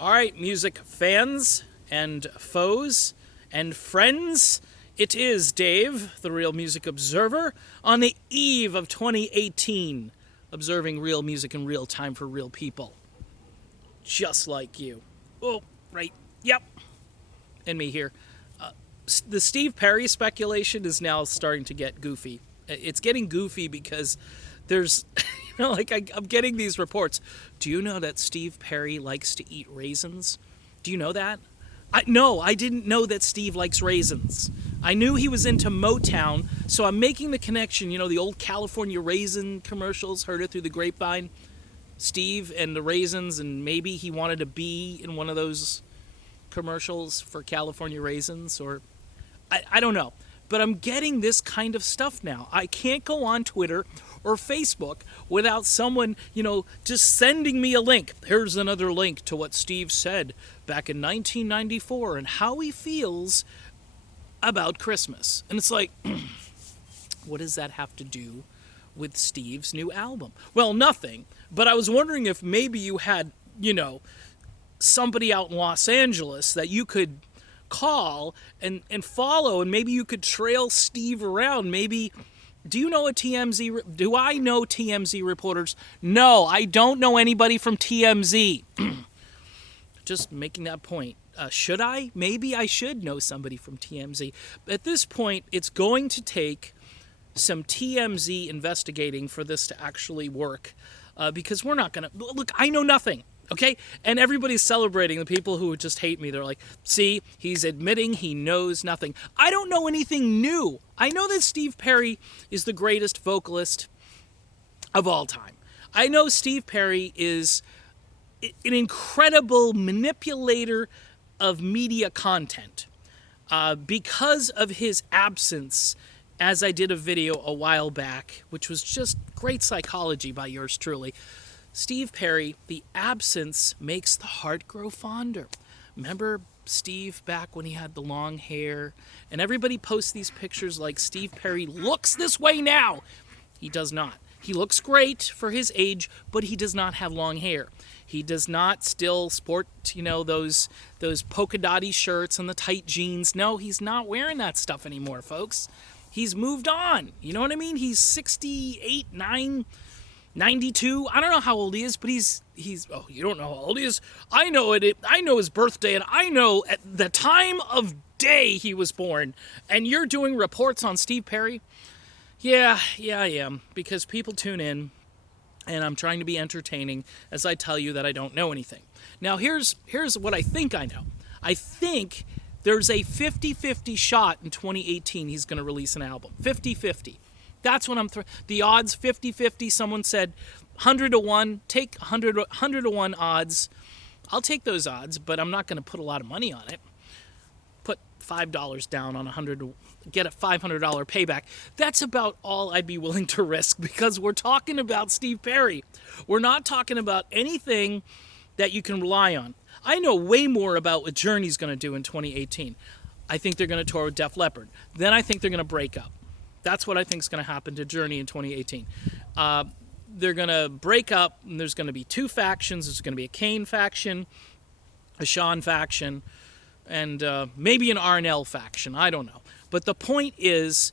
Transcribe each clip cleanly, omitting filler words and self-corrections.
All right, music fans and foes and friends. It is Dave, the Real Music Observer, on the eve of 2018, observing real music in real time for real people. Just like you. Oh, right. Yep. And me here. The Steve Perry speculation is now starting to get goofy. It's getting goofy because there's, I'm getting these reports. Do you know that Steve Perry likes to eat raisins? Do you know that? No, I didn't know that Steve likes raisins. I knew he was into Motown, so I'm making the connection. The old California raisin commercials, heard it through the grapevine. Steve and the raisins, and maybe he wanted to be in one of those commercials for California raisins, or I don't know. But I'm getting this kind of stuff now. I can't go on Twitter or Facebook without someone, just sending me a link. Here's another link to what Steve said back in 1994 and how he feels about Christmas. And it's like, what does that have to do with Steve's new album? Well, nothing. But I was wondering if maybe you had, somebody out in Los Angeles that you could call and follow, and maybe you could trail Steve around. Maybe, do you know do I know TMZ reporters? No, I don't know anybody from TMZ. Just making that point. Should I? Maybe I should know somebody from TMZ. At this point, it's going to take some TMZ investigating for this to actually work, because we're not going to... Look, I know nothing. Okay? And everybody's celebrating. The people who just hate me, they're like, see, he's admitting he knows nothing. I don't know anything new. I know that Steve Perry is the greatest vocalist of all time. I know Steve Perry is an incredible manipulator of media content. Because of his absence, as I did a video a while back, which was just great psychology by yours truly, Steve Perry, the absence makes the heart grow fonder. Remember Steve back when he had the long hair? And everybody posts these pictures like Steve Perry looks this way now. He does not. He looks great for his age, but he does not have long hair. He does not still sport, those polka dotty shirts and the tight jeans. No, he's not wearing that stuff anymore, folks. He's moved on. You know what I mean? He's 68, 9... 92. I don't know how old he is, but he's oh, you don't know how old he is? I know it. I know his birthday, and I know at the time of day he was born. And you're doing reports on Steve Perry? Yeah, I am, because people tune in, and I'm trying to be entertaining as I tell you that I don't know anything. Now, here's what I think I know. I think there's a 50-50 shot in 2018 he's going to release an album. 50-50. That's what I'm the odds, 50-50. Someone said 100 to 1. Take 100 to 1 odds. I'll take those odds, but I'm not going to put a lot of money on it. Put $5 down on 100 to get a $500 payback. That's about all I'd be willing to risk, because we're talking about Steve Perry. We're not talking about anything that you can rely on. I know way more about what Journey's going to do in 2018. I think they're going to tour with Def Leppard. Then I think they're going to break up. That's what I think is going to happen to Journey in 2018. They're going to break up, and there's going to be two factions. There's going to be a Kane faction, a Sean faction, and maybe an Arnell faction. I don't know. But the point is,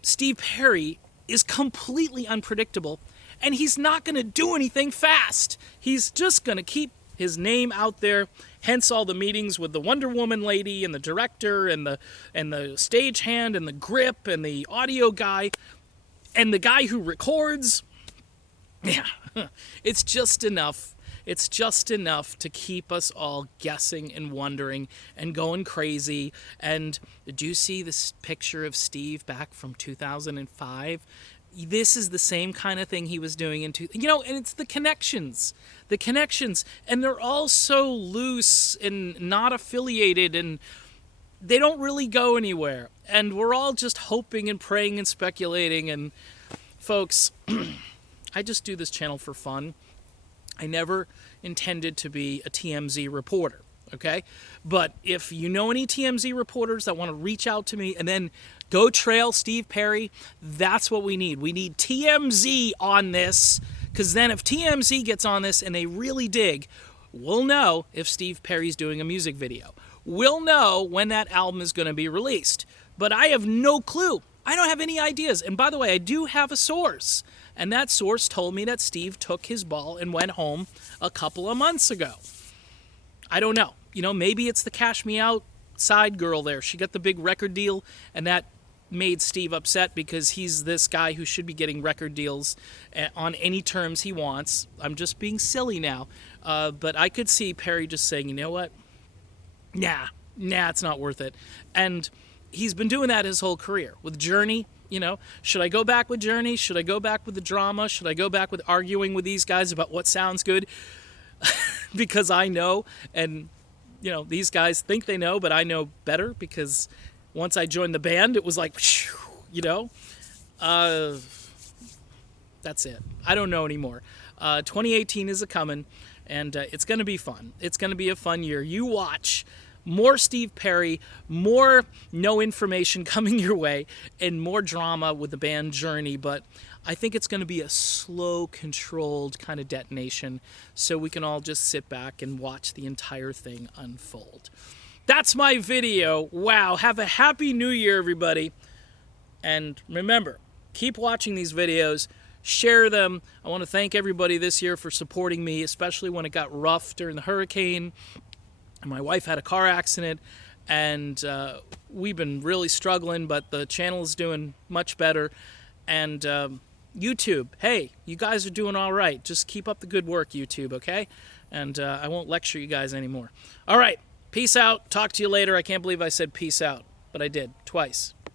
Steve Perry is completely unpredictable, and he's not going to do anything fast. He's just going to keep his name out there, hence all the meetings with the Wonder Woman lady and the director and the stagehand and the grip and the audio guy and the guy who records. Yeah, it's just enough. It's just enough to keep us all guessing and wondering and going crazy. And did you see this picture of Steve back from 2005? This is the same kind of thing he was doing and it's the connections, and they're all so loose and not affiliated, and they don't really go anywhere. And we're all just hoping and praying and speculating. And folks, I just do this channel for fun. I never intended to be a TMZ reporter. Okay? But if you know any TMZ reporters that want to reach out to me and then go trail Steve Perry, that's what we need. We need TMZ on this, because then if TMZ gets on this and they really dig, we'll know if Steve Perry's doing a music video. We'll know when that album is going to be released. But I have no clue. I don't have any ideas. And by the way, I do have a source. And that source told me that Steve took his ball and went home a couple of months ago. I don't know. Maybe it's the Cash Me Out side girl there. She got the big record deal, and that made Steve upset because he's this guy who should be getting record deals on any terms he wants. I'm just being silly now. But I could see Perry just saying, you know what? Nah, it's not worth it. And he's been doing that his whole career. With Journey, should I go back with Journey? Should I go back with the drama? Should I go back with arguing with these guys about what sounds good? Because I know, and, these guys think they know, but I know better because once I joined the band, it was like, that's it. I don't know anymore. 2018 is a-coming, and it's going to be fun. It's going to be a fun year. You watch. More Steve Perry, more no information coming your way, and more drama with the band Journey. But I think it's going to be a slow, controlled kind of detonation so we can all just sit back and watch the entire thing unfold. That's my video. Wow. Have a happy new year, everybody. And remember, keep watching these videos. Share them. I want to thank everybody this year for supporting me, especially when it got rough during the hurricane. My wife had a car accident, and we've been really struggling, but the channel is doing much better. And YouTube, hey, you guys are doing all right. Just keep up the good work, YouTube, okay? And I won't lecture you guys anymore. All right, peace out. Talk to you later. I can't believe I said peace out, but I did twice.